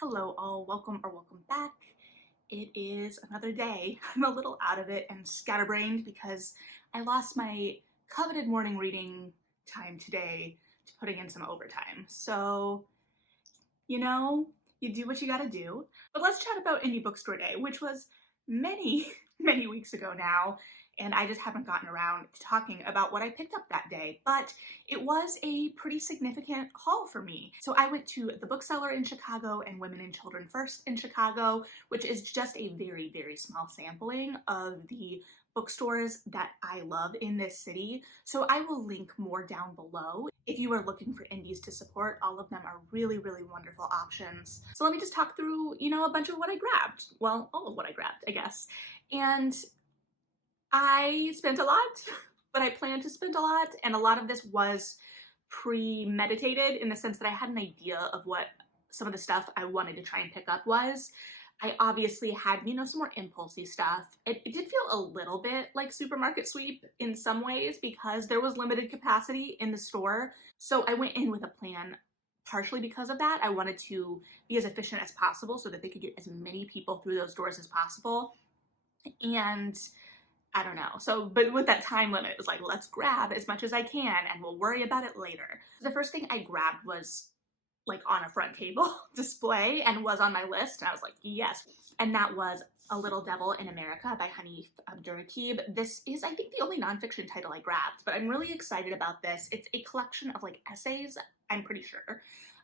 Hello all, welcome back. It is another day. I'm a little out of it and scatterbrained because I lost my coveted morning reading time today to putting in some overtime. So, you know, you do what you gotta do. But let's chat about Indie Bookstore Day, which was many, many weeks ago now, and I just haven't gotten around to talking about what I picked up that day. But it was a pretty significant haul for me. So I went to the Bookseller in Chicago and Women and Children First in Chicago, which is just a very, very small sampling of the bookstores that I love in this city. So I will link more down below. If you are looking for indies to support, all of them are really, really wonderful options. So let me just talk through, a bunch of what I grabbed. Well, all of what I grabbed, I guess. And I spent a lot, but I planned to spend a lot, and a lot of this was premeditated in the sense that I had an idea of what some of the stuff I wanted to try and pick up was. I obviously had, some more impulsy stuff. It did feel a little bit like supermarket sweep in some ways because there was limited capacity in the store. So I went in with a plan partially because of that. I wanted to be as efficient as possible so that they could get as many people through those doors as possible. And I don't know. So, but with that time limit, it was like, let's grab as much as I can and we'll worry about it later. The first thing I grabbed was like on a front table display and was on my list. And I was like, yes. And that was A Little Devil in America by Hanif Abdurraqib. This is, I think, the only nonfiction title I grabbed, but I'm really excited about this. It's a collection of like essays, I'm pretty sure,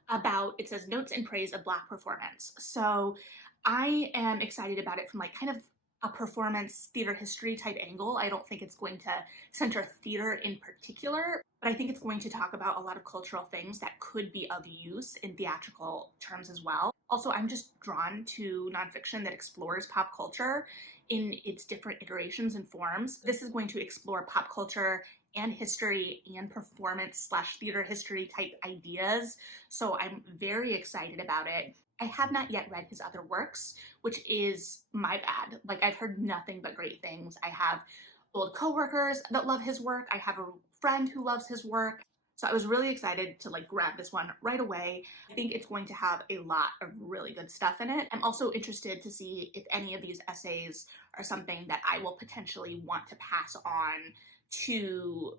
about, it says Notes in Praise of Black Performance. So I am excited about it from like kind of a performance theater history type angle. I don't think it's going to center theater in particular, but I think it's going to talk about a lot of cultural things that could be of use in theatrical terms as well. Also, I'm just drawn to nonfiction that explores pop culture in its different iterations and forms. This is going to explore pop culture and history and performance / theater history type ideas. So I'm very excited about it. I have not yet read his other works, which is my bad. Like, I've heard nothing but great things. I have old coworkers that love his work. I have a friend who loves his work. So I was really excited to like grab this one right away. I think it's going to have a lot of really good stuff in it. I'm also interested to see if any of these essays are something that I will potentially want to pass on to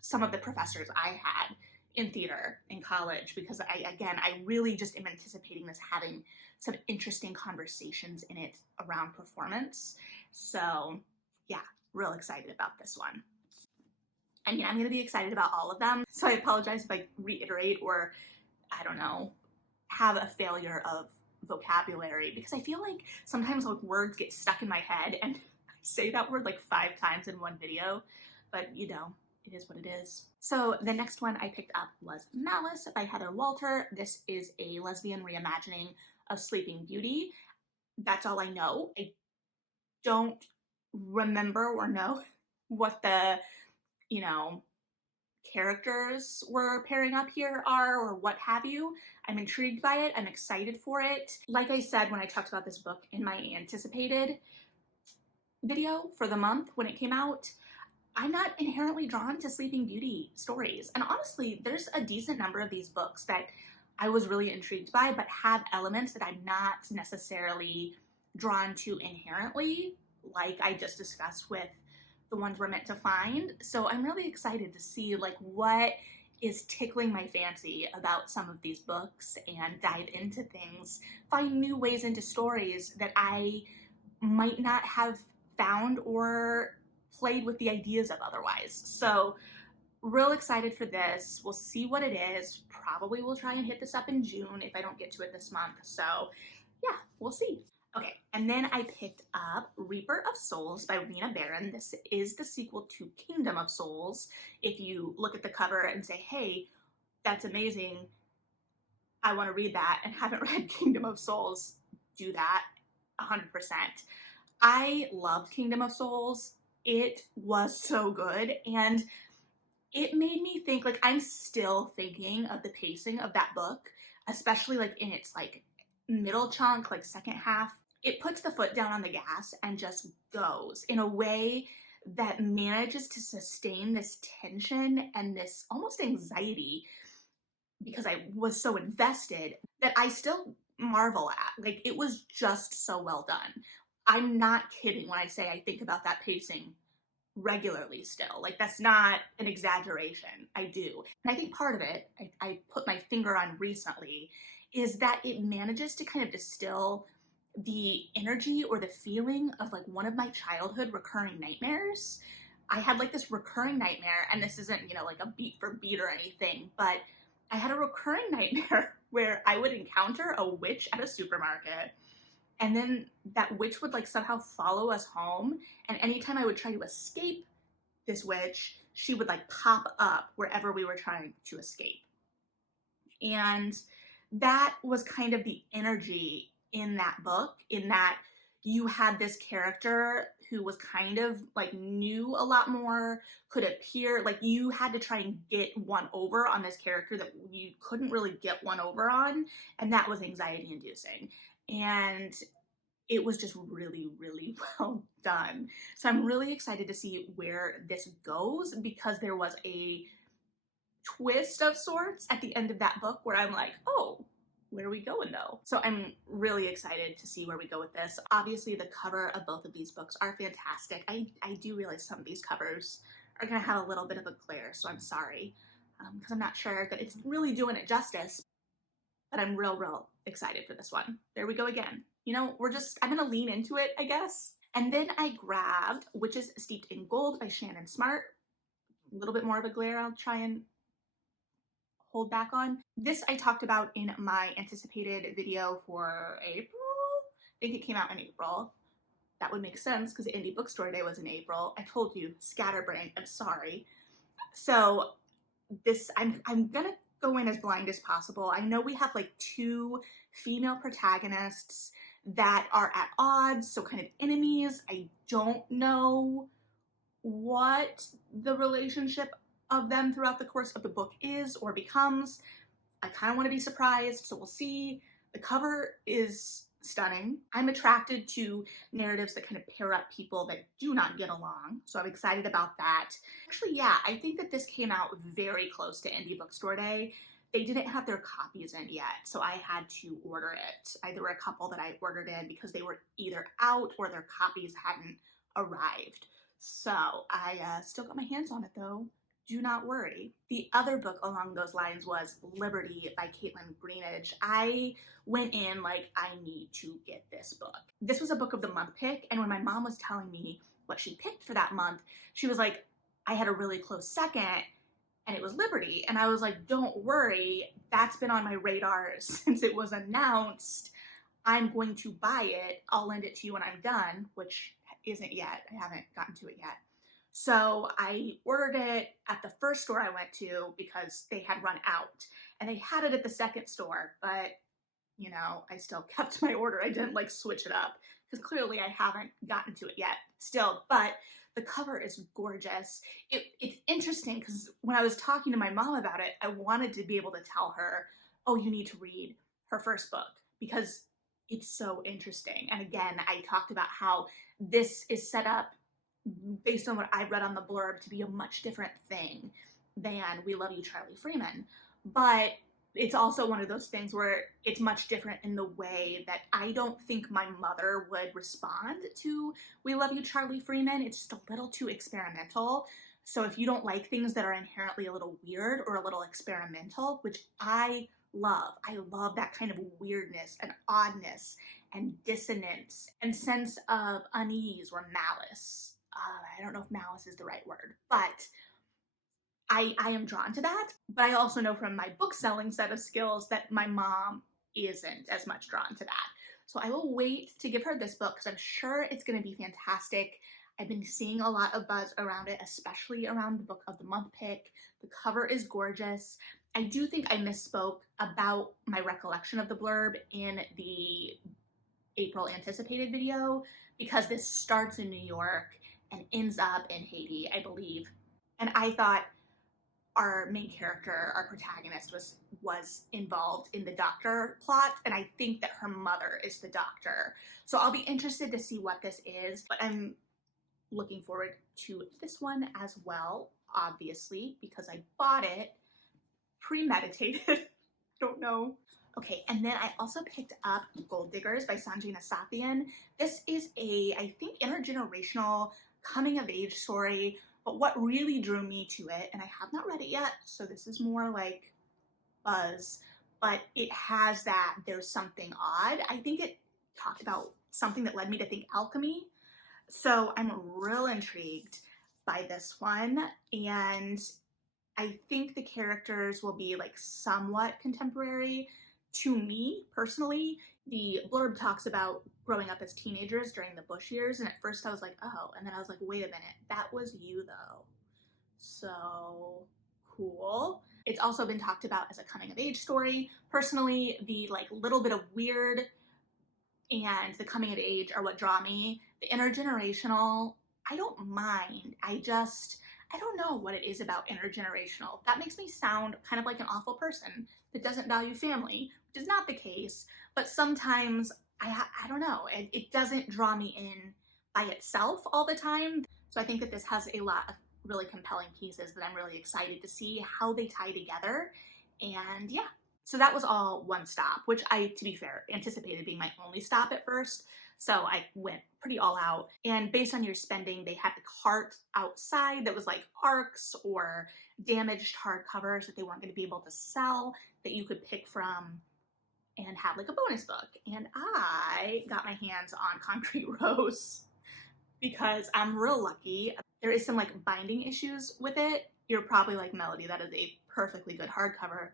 some of the professors I had in theater in college, because I really just am anticipating this having some interesting conversations in it around performance. So yeah, real excited about this one. I mean, I'm going to be excited about all of them, so I apologize if I reiterate or, I don't know, have a failure of vocabulary, because I feel like sometimes like words get stuck in my head and I say that word like 5 times in one video, but it is what it is. So the next one I picked up was Malice by Heather Walter. This is a lesbian reimagining of Sleeping Beauty. That's all I know. I don't remember or know what the, characters we're pairing up here are or what have you. I'm intrigued by it. I'm excited for it. Like I said when I talked about this book in my anticipated video for the month when it came out, I'm not inherently drawn to Sleeping Beauty stories. And honestly, there's a decent number of these books that I was really intrigued by, but have elements that I'm not necessarily drawn to inherently, like I just discussed with the ones we're meant to find. So I'm really excited to see like what is tickling my fancy about some of these books and dive into things, find new ways into stories that I might not have found or played with the ideas of otherwise. So real excited for this. We'll see what it is. Probably will try and hit this up in June if I don't get to it this month. So yeah, we'll see. Okay, and then I picked up Reaper of Souls by Rena Barron. This is the sequel to Kingdom of Souls. If you look at the cover and say, hey, that's amazing, I want to read that, and haven't read Kingdom of Souls, do that 100%. I loved Kingdom of Souls. It was so good, and it made me think, like, I'm still thinking of the pacing of that book, especially like in its like middle chunk, like second half. It puts the foot down on the gas and just goes in a way that manages to sustain this tension and this almost anxiety, because I was so invested that I still marvel at. Like, it was just so well done. I'm not kidding when I say I think about that pacing regularly still. Like, that's not an exaggeration. I do. And I think part of it, I put my finger on recently, is that it manages to kind of distill the energy or the feeling of like one of my childhood recurring nightmares. I had like this recurring nightmare, and this isn't, like a beat for beat or anything, but I had a recurring nightmare where I would encounter a witch at a supermarket, and then that witch would like somehow follow us home. And anytime I would try to escape this witch, she would like pop up wherever we were trying to escape. And that was kind of the energy in that book, in that you had this character who was kind of like knew a lot more, could appear like you had to try and get one over on this character that you couldn't really get one over on, and that was anxiety inducing. And it was just really, really well done. So I'm really excited to see where this goes, because there was a twist of sorts at the end of that book where I'm like, oh, where are we going though? So I'm really excited to see where we go with this. Obviously, the cover of both of these books are fantastic. I do realize some of these covers are gonna have a little bit of a glare, so I'm sorry, because I'm not sure that it's really doing it justice, but I'm real excited for this one. There we go again. I'm gonna lean into it, I guess. And then I grabbed Witches Steeped in Gold by Shannon Smart. A little bit more of a glare I'll try and hold back on. This I talked about in my anticipated video for April. I think it came out in April. That would make sense because Indie Bookstore Day was in April. I told you, scatterbrain, I'm sorry. So this, I'm gonna go in as blind as possible. I know we have like two female protagonists that are at odds, so kind of enemies. I don't know what the relationship of them throughout the course of the book is or becomes. I kind of want to be surprised, so we'll see. The cover is stunning. I'm attracted to narratives that kind of pair up people that do not get along, so I'm excited about that. Actually, yeah, I think that this came out very close to Indie Bookstore Day. They didn't have their copies in yet, so I had to order it. There were a couple that I ordered in because they were either out or their copies hadn't arrived. So I still got my hands on it though. Do not worry. The other book along those lines was Liberty by Caitlin Greenidge. I went in like, I need to get this book. This was a book of the month pick, and when my mom was telling me what she picked for that month, she was like, I had a really close second, and it was Liberty. And I was like, don't worry, that's been on my radar since it was announced. I'm going to buy it. I'll lend it to you when I'm done, which isn't yet. I haven't gotten to it yet. So I ordered it at the first store I went to because they had run out, and they had it at the second store, but I still kept my order. I didn't like switch it up because clearly I haven't gotten to it yet still, but the cover is gorgeous. It's interesting because when I was talking to my mom about it, I wanted to be able to tell her, oh, you need to read her first book because it's so interesting. And again, I talked about how this is set up based on what I read on the blurb to be a much different thing than We Love You, Charlie Freeman. But it's also one of those things where it's much different in the way that I don't think my mother would respond to We Love You, Charlie Freeman. It's just a little too experimental. So if you don't like things that are inherently a little weird or a little experimental, which I love that kind of weirdness and oddness and dissonance and sense of unease or malice. I don't know if malice is the right word, but I am drawn to that. But I also know from my book selling set of skills that my mom isn't as much drawn to that. So I will wait to give her this book because I'm sure it's going to be fantastic. I've been seeing a lot of buzz around it, especially around the book of the month pick. The cover is gorgeous. I do think I misspoke about my recollection of the blurb in the April anticipated video because this starts in New York and ends up in Haiti, I believe. And I thought our main character, our protagonist, was involved in the doctor plot, and I think that her mother is the doctor. So I'll be interested to see what this is, but I'm looking forward to this one as well, obviously, because I bought it premeditated. I don't know. Okay, and then I also picked up Gold Diggers by Sanjay Nasathian. This is a, I think, intergenerational coming of age story, but what really drew me to it, and I have not read it yet, so this is more like buzz, but it has that there's something odd. I think it talked about something that led me to think alchemy. So I'm real intrigued by this one, and I think the characters will be like somewhat contemporary to me personally. The blurb talks about growing up as teenagers during the Bush years, and at first I was like, oh, and then I was like, wait a minute, that was you though. So cool. It's also been talked about as a coming of age story. Personally, the like little bit of weird and the coming of age are what draw me. The intergenerational, I don't mind. I don't know what it is about intergenerational. That makes me sound kind of like an awful person that doesn't value family, which is not the case, but sometimes I don't know, it doesn't draw me in by itself all the time. So I think that this has a lot of really compelling pieces that I'm really excited to see how they tie together. And yeah, so that was all one stop, which I, to be fair, anticipated being my only stop at first. So I went pretty all out. And based on your spending, they had the cart outside that was like ARCs or damaged hardcovers that they weren't going to be able to sell that you could pick from and have like a bonus book. And I got my hands on Concrete Rose because I'm real lucky. There is some like binding issues with it. You're probably like, Melody, that is a perfectly good hardcover.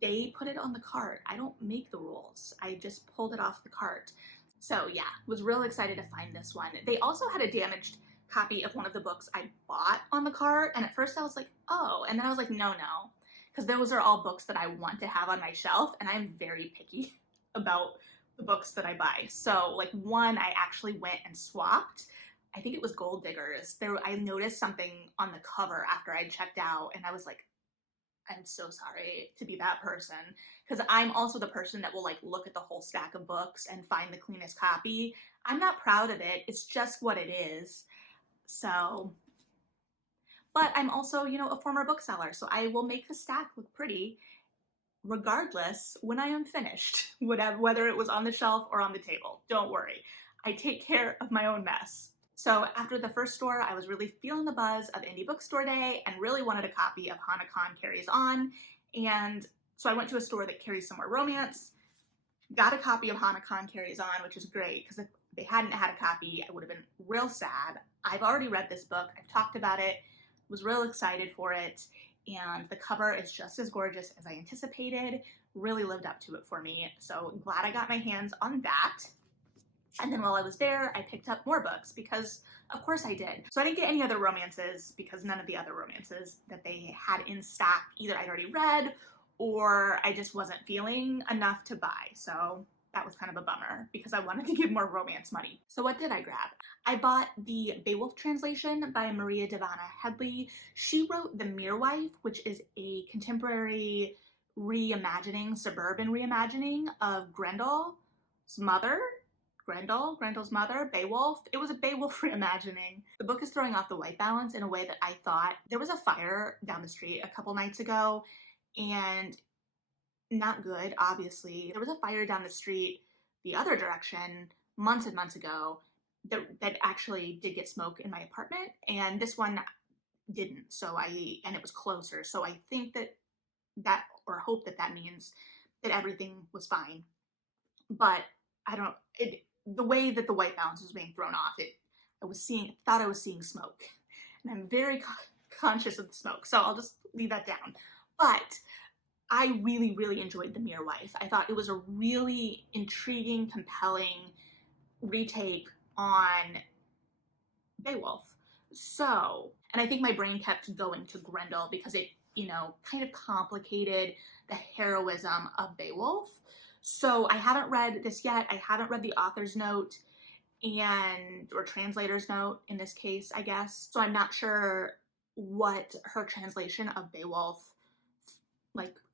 They put it on the cart. I don't make the rules. I just pulled it off the cart. So yeah, was real excited to find this one. They also had a damaged copy of one of the books I bought on the cart, and at first I was like, oh, and then I was like, no, because those are all books that I want to have on my shelf, and I'm very picky about the books that I buy. So like one I actually went and swapped. I think it was Gold Diggers. I noticed something on the cover after I checked out, and I was like, I'm so sorry to be that person, because I'm also the person that will like look at the whole stack of books and find the cleanest copy. I'm not proud of it. It's just what it is. So, but I'm also, you know, a former bookseller, so I will make the stack look pretty regardless when I am finished, whether it was on the shelf or on the table. Don't worry. I take care of my own mess. So after the first store, I was really feeling the buzz of Indie Bookstore Day and really wanted a copy of Hana Khan Carries On. And so I went to a store that carries some more romance, got a copy of Hana Khan Carries On, which is great because if they hadn't had a copy, I would have been real sad. I've already read this book. I've talked about it, was real excited for it. And the cover is just as gorgeous as I anticipated, really lived up to it for me. So glad I got my hands on that. And then while I was there, I picked up more books because of course I did. So I didn't get any other romances because none of the other romances that they had in stock either I'd already read or I just wasn't feeling enough to buy. So that was kind of a bummer because I wanted to give more romance money. So what did I grab? I bought the Beowulf translation by Maria Devana Headley. She wrote The Mere Wife, which is a contemporary reimagining, suburban reimagining of Grendel's mother, Beowulf. It was a Beowulf reimagining. The book is throwing off the white balance in a way that I thought. There was a fire down the street a couple nights ago, and not good, obviously. There was a fire down the street the other direction months and months ago that actually did get smoke in my apartment, and this one didn't. And it was closer. So I think that or hope that means that everything was fine. But the way that the white balance was being thrown off, thought I was seeing smoke, and I'm very conscious of the smoke, so I'll just leave that down. But I really, really enjoyed The Mere Wife. I thought it was a really intriguing, compelling retake on Beowulf. So, and I think my brain kept going to Grendel because it, kind of complicated the heroism of Beowulf. So I haven't read this yet. I haven't read the author's note or translator's note in this case, I guess. So I'm not sure what her translation of Beowulf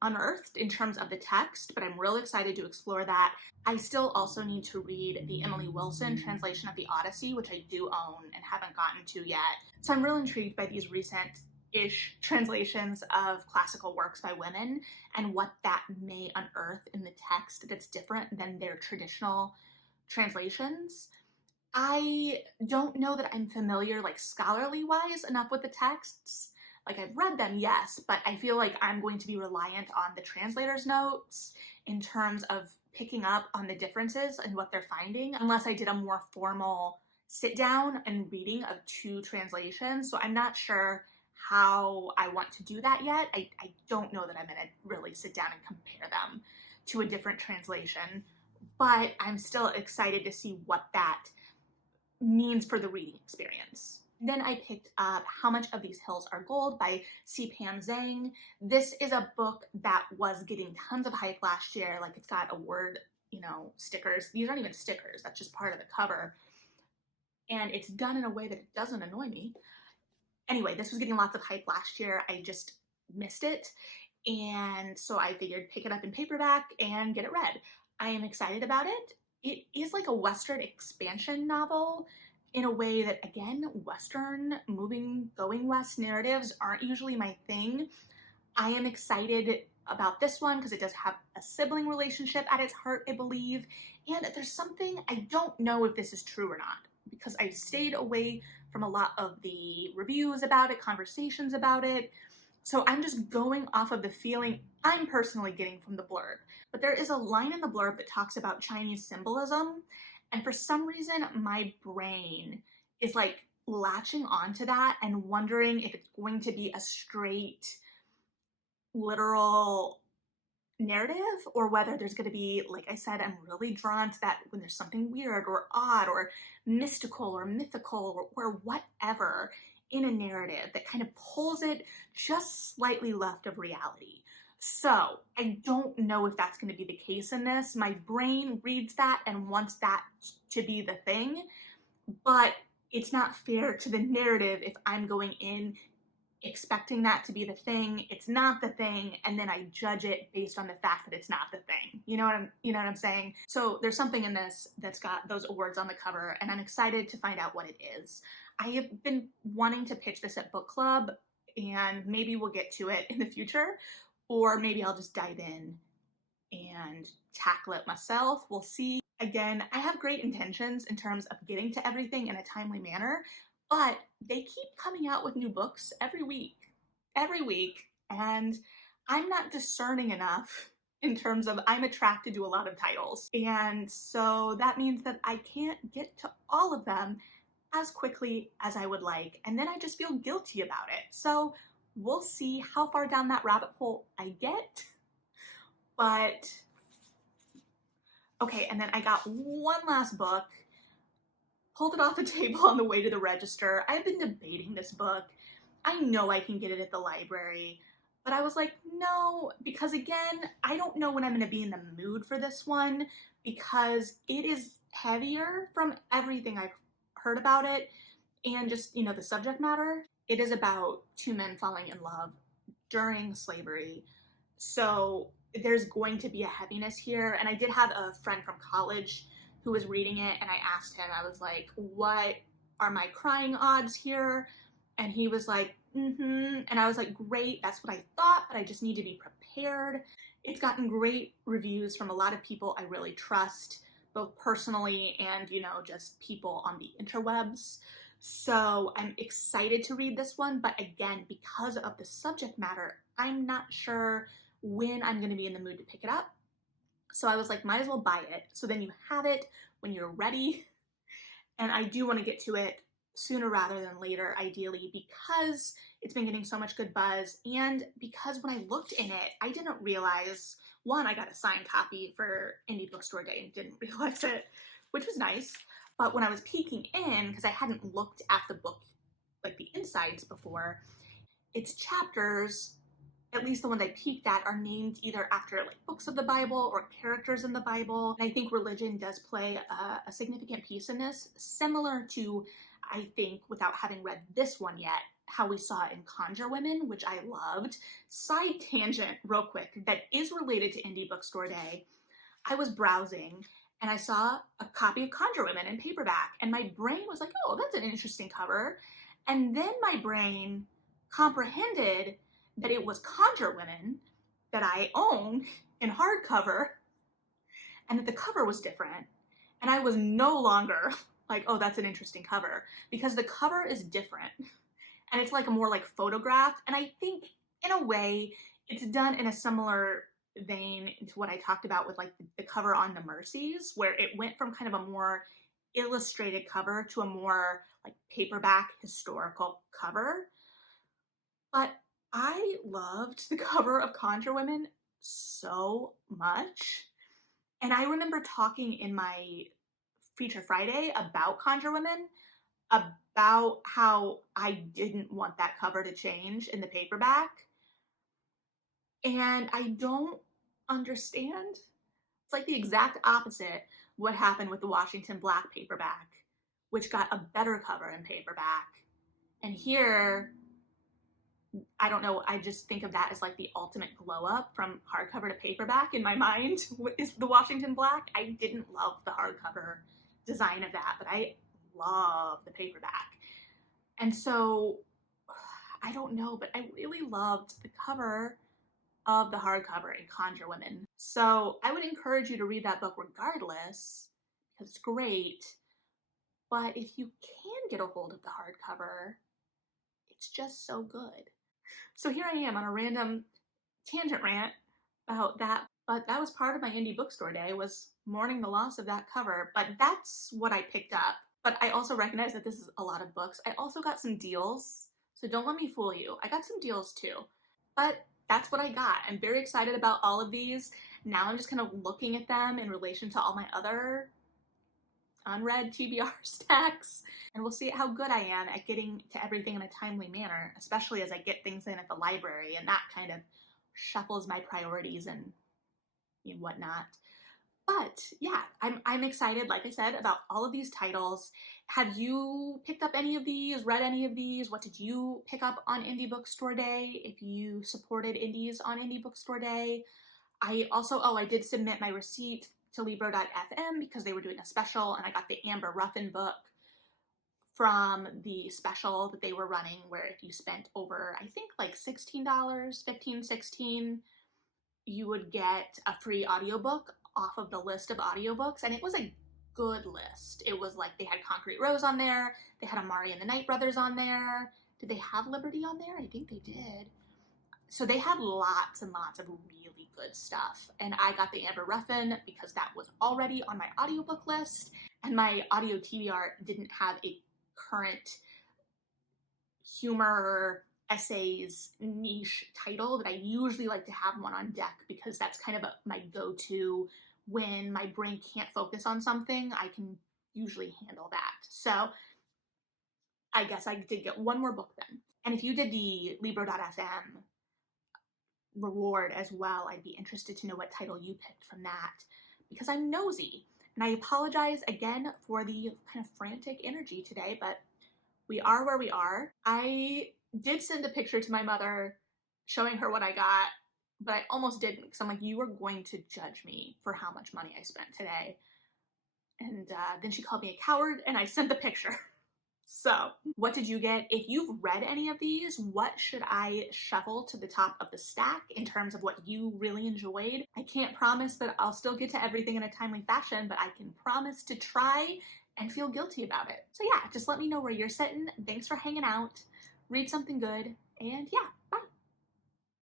unearthed in terms of the text, but I'm real excited to explore that. I still also need to read the Emily Wilson translation of the Odyssey, which I do own and haven't gotten to yet. So I'm real intrigued by these recent ish translations of classical works by women and what that may unearth in the text that's different than their traditional translations. I don't know that I'm familiar, like scholarly wise, enough with the texts. Like I've read them, yes, but I feel like I'm going to be reliant on the translator's notes in terms of picking up on the differences and what they're finding, unless I did a more formal sit down and reading of two translations. So I'm not sure how I want to do that yet. I don't know that I'm gonna really sit down and compare them to a different translation, but I'm still excited to see what that means for the reading experience. Then I picked up How Much of These Hills Are Gold by C. Pam Zhang. This is a book that was getting tons of hype last year. Like it's got award, stickers. These aren't even stickers, that's just part of the cover. And it's done in a way that it doesn't annoy me. Anyway, this was getting lots of hype last year. I just missed it. And so I figured pick it up in paperback and get it read. I am excited about it. It is like a Western expansion novel in a way that, again, Western going West narratives aren't usually my thing. I am excited about this one because it does have a sibling relationship at its heart, I believe. And there's something, I don't know if this is true or not, because I stayed away from a lot of the reviews about it, conversations about it. So I'm just going off of the feeling I'm personally getting from the blurb. But there is a line in the blurb that talks about Chinese symbolism, and for some reason my brain is like latching onto that and wondering if it's going to be a straight literal narrative or whether there's going to be, like I said, I'm really drawn to that when there's something weird or odd or mystical or mythical or whatever in a narrative that kind of pulls it just slightly left of reality. So I don't know if that's going to be the case in this. My brain reads that and wants that to be the thing, but it's not fair to the narrative if I'm going in expecting that to be the thing, it's not the thing, and then I judge it based on the fact that it's not the thing. You know what I'm saying? So there's something in this that's got those awards on the cover, and I'm excited to find out what it is. I have been wanting to pitch this at book club, and maybe we'll get to it in the future, or maybe I'll just dive in and tackle it myself. We'll see. Again, I have great intentions in terms of getting to everything in a timely manner, but they keep coming out with new books every week, and I'm not discerning enough in terms of I'm attracted to a lot of titles. And so that means that I can't get to all of them as quickly as I would like, and then I just feel guilty about it. So we'll see how far down that rabbit hole I get, but okay, and then I got one last book, pulled it off the table on the way to the register. I've been debating this book. I know I can get it at the library, but I was like, no, because again, I don't know when I'm gonna be in the mood for this one because it is heavier from everything I've heard about it and just, the subject matter. It is about two men falling in love during slavery. So there's going to be a heaviness here. And I did have a friend from college who was reading it, and I asked him, I was like, what are my crying odds here? And he was like, and I was like, great, that's what I thought, but I just need to be prepared. It's gotten great reviews from a lot of people I really trust, both personally and, just people on the interwebs. So I'm excited to read this one, but again, because of the subject matter, I'm not sure when I'm going to be in the mood to pick it up. So I was like, might as well buy it. So then you have it when you're ready. And I do want to get to it sooner rather than later, ideally, because it's been getting so much good buzz. And because when I looked in it, I didn't realize, one, I got a signed copy for Indie Bookstore Day and didn't realize it, which was nice. But when I was peeking in, because I hadn't looked at the book, like the insides before, its chapters, at least the ones I peeked at, are named either after like books of the Bible or characters in the Bible. And I think religion does play a significant piece in this, similar to, I think, without having read this one yet, how we saw in Conjure Women, which I loved. Side tangent real quick that is related to Indie Bookstore Day. I was browsing and I saw a copy of Conjure Women in paperback, and my brain was like, oh, that's an interesting cover. And then my brain comprehended that it was Conjure Women that I own in hardcover, and that the cover was different. And I was no longer like, oh, that's an interesting cover, because the cover is different. And it's like a more like photograph. And I think in a way it's done in a similar vein to what I talked about with like the cover on the Mercies, where it went from kind of a more illustrated cover to a more like paperback historical cover. But I loved the cover of Conjure Women so much. And I remember talking in my Feature Friday about Conjure Women, about how I didn't want that cover to change in the paperback. And I don't understand. It's like the exact opposite what happened with the Washington Black paperback, which got a better cover in paperback. And here, I don't know, I just think of that as like the ultimate glow up from hardcover to paperback in my mind is the Washington Black. I didn't love the hardcover design of that, but I love the paperback. And so, I don't know, but I really loved the cover of the hardcover in Conjure Women. So I would encourage you to read that book regardless, because it's great. But if you can get a hold of the hardcover, it's just so good. So here I am on a random tangent rant about that, but that was part of my indie bookstore day, was mourning the loss of that cover. But that's what I picked up. But I also recognize that this is a lot of books. I also got some deals, so don't let me fool you. I got some deals too. But that's what I got. I'm very excited about all of these. Now I'm just kind of looking at them in relation to all my other unread TBR stacks, and we'll see how good I am at getting to everything in a timely manner, especially as I get things in at the library, and that kind of shuffles my priorities and whatnot. But yeah, I'm excited, like I said, about all of these titles. Have you picked up any of these, read any of these? What did you pick up on Indie Bookstore Day? If you supported indies on Indie Bookstore Day. I did submit my receipt to Libro.fm because they were doing a special, and I got the Amber Ruffin book from the special that they were running, where if you spent over, I think like $16, $15, $16, you would get a free audiobook off of the list of audiobooks, and it was a good list. It was like they had Concrete Rose on there, they had Amari and the Night Brothers on there. Did they have Liberty on there? I think they did. So they had lots and lots of really good stuff, and I got the Amber Ruffin because that was already on my audiobook list, and my audio TBR didn't have a current humor essays niche title that I usually like to have one on deck, because that's kind of my go-to when my brain can't focus on something. I can usually handle that. So I guess I did get one more book then. And if you did the Libro.fm reward as well, I'd be interested to know what title you picked from that, because I'm nosy. And I apologize again for the kind of frantic energy today, but we are where we are. I did send a picture to my mother showing her what I got, but I almost didn't, because I'm like, you are going to judge me for how much money I spent today. And then she called me a coward, and I sent the picture. So what did you get? If you've read any of these, what should I shuffle to the top of the stack in terms of what you really enjoyed? I can't promise that I'll still get to everything in a timely fashion, but I can promise to try and feel guilty about it. So yeah, just let me know where you're sitting. Thanks for hanging out. Read something good, and yeah,